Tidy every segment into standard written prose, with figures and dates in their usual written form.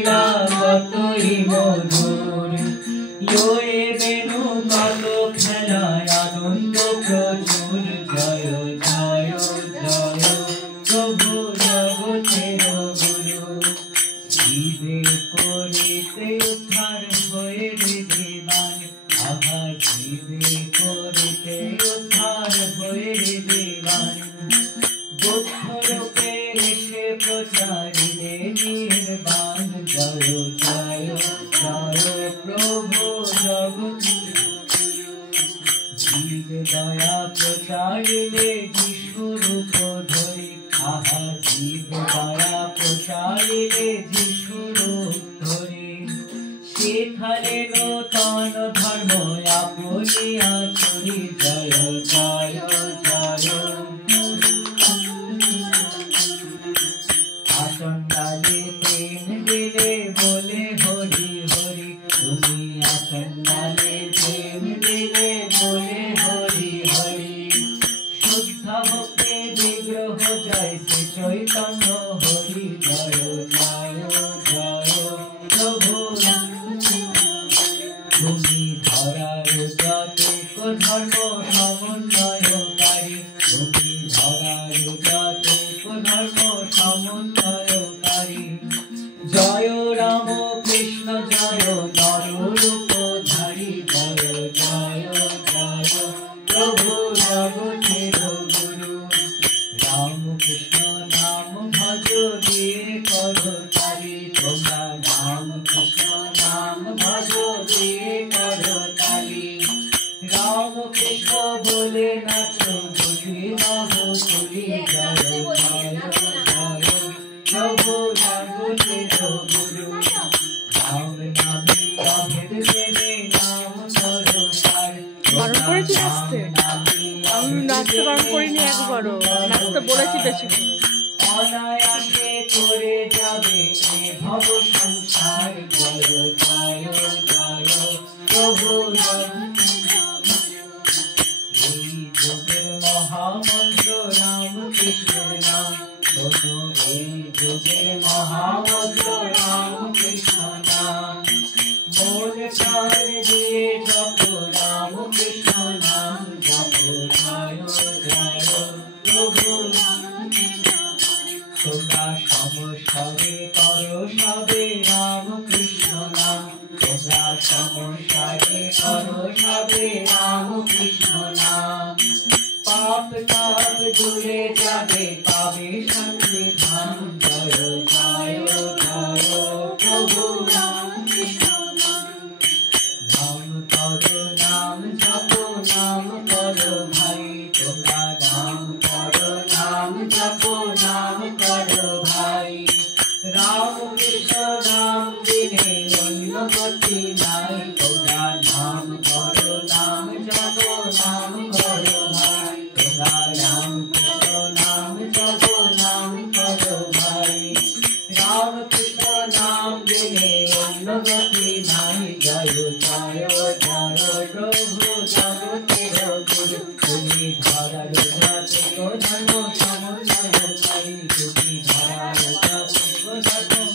লীলা কতই মধুর, লয়ে বেনু কত খেলায় আনন্দ প্রচুর। জয় জয় জয় প্রভু জগতের গুরু, জীবে করিতে উদ্ধার হয়ে দেবান। আহা জীবে করিতে উদ্ধার হয়ে দেবান। বুদ্ধরূপে এসে প্রচারিলে নির্বাণ। জয় জয় জয় প্রভু জগতের জীব দয়া প্রচারিলে যিশুরূপ ধরি। আহা জীব দয়া প্রচারিলে যিশুরূপ ধরি। সেখানে নূতন ধর্ম আপনি আচরি। জয় জয় জয় আসন্ডালে প্রেম দিলে বলে হরি হরি। তুমি আসন্ডালে প্রেম দিলে বলে হরি হরি। শুদ্ধ ভক্তি বিগ্রহ জয় শ্রী চৈতন্য হরি। জয় জয় জয় প্রভু, তুমি ধরার যতেক ধর্ম সমন্বয়কারী। তুমি ধরার যতেক ধর্ম সমন্বয়কারী। জয় রাম কৃষ্ণ জয় নররূপধারী। জয় জয় জয় প্রভু জগতের গুরু। রাম কৃষ্ণ নাম ভজ দিয়ে করো তারি। তোমরা রাম কৃষ্ণ নাম ভজ দিয়ে করো তারি। রাম কৃষ্ণ বলে নাচো বলি নব তুলি। জয় জয় জয় প্রভু জগতের গুরু। রাম নামে অভেদ দেবে নাম করো সার। বারণ করেছি নাচতে? আমি নাচতে বারণ করিনি একবারও, নাচতে বলেছি বেশি করে। অনায়াসে করে যাবে এ ভব সংসার। জয় জয় জয় প্রভু এই যুগের মহামন্ত্র রাম কৃষ্ণের নাম। শোনো এই যুগের মহামন্ত্র রাম কৃষ্ণ নাম। মন প্রাণ দিয়ে জপ রাম কৃষ্ণ নাম। জপ জয় জয় প্রভু। তোমরা সমস্বরে করো সবে রাম কৃষ্ণ নাম। তোমরা সমস্বরে করো সবে রাম কৃষ্ণ নাম। পাপ তাপ দূরে যাবে পাবে শান্তি ধাম। জয় জয় জয় প্রভু রাম কৃষ্ণ নাম করো নাম জপ নাম করো ভাই। তোমরা নাম করো নাম জপ নাম করো ভাই। রাম কৃষ্ণ নাম দিনে অন্য গতি নাই। তোমরা নাম করো নাম জপ নাম করো ভাই। তোমরা রাম কৃষ্ণ নাম জপ নাম করো ভাই। রাম কৃষ্ণ নাম দিনে অন্য গতি নাই। জয় জয় জয় প্রভু জগতের গুরু। তুমি ধরার যতেক ধর্ম সমন্বয়কারী। তুমি ধরার যতেক ধর্ম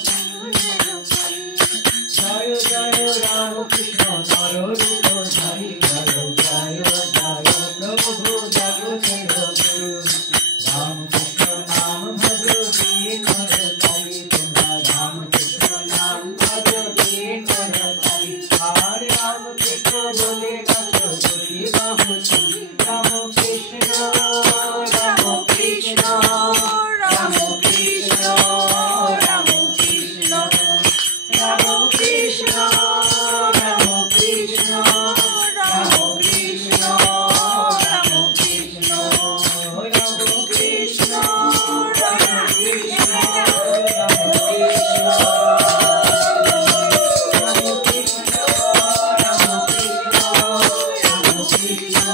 জয় জয় রাম কৃষ্ণ নররূপধারী। জয় জয় জয় প্রভু জগতের গুরু। রাম কৃষ্ণ নাম ভজ দিয়ে করো তারি। তোমরা রাম কৃষ্ণ নাম ভজ দিয়ে করো তারি। আর রাম কৃষ্ণ বলে নাচো বলি বাহু তুলি। রাম কৃষ্ণ রাম কৃষ্ণ রাম কৃষ্ণ রাম কৃষ্ণ রাম কৃষ্ণ রাম কৃষ্ণ রাম কৃষ্ণ রাম কৃষ্ণ রাম কৃষ্ণ রাম কৃষ্ণ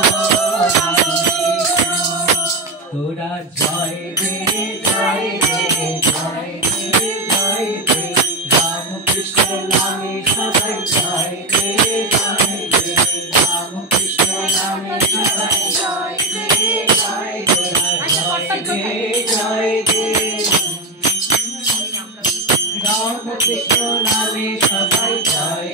তোরা জয় দে জয় দে জয় দে জয় দে। রাম কৃষ্ণ নামে সবাই জয় দে জয় দে। রাম কৃষ্ণ নামে সবাই জয় দে জয় দে। জয় দে জয় দে। রাম রাম কৃষ্ণ নামে সবাই জয়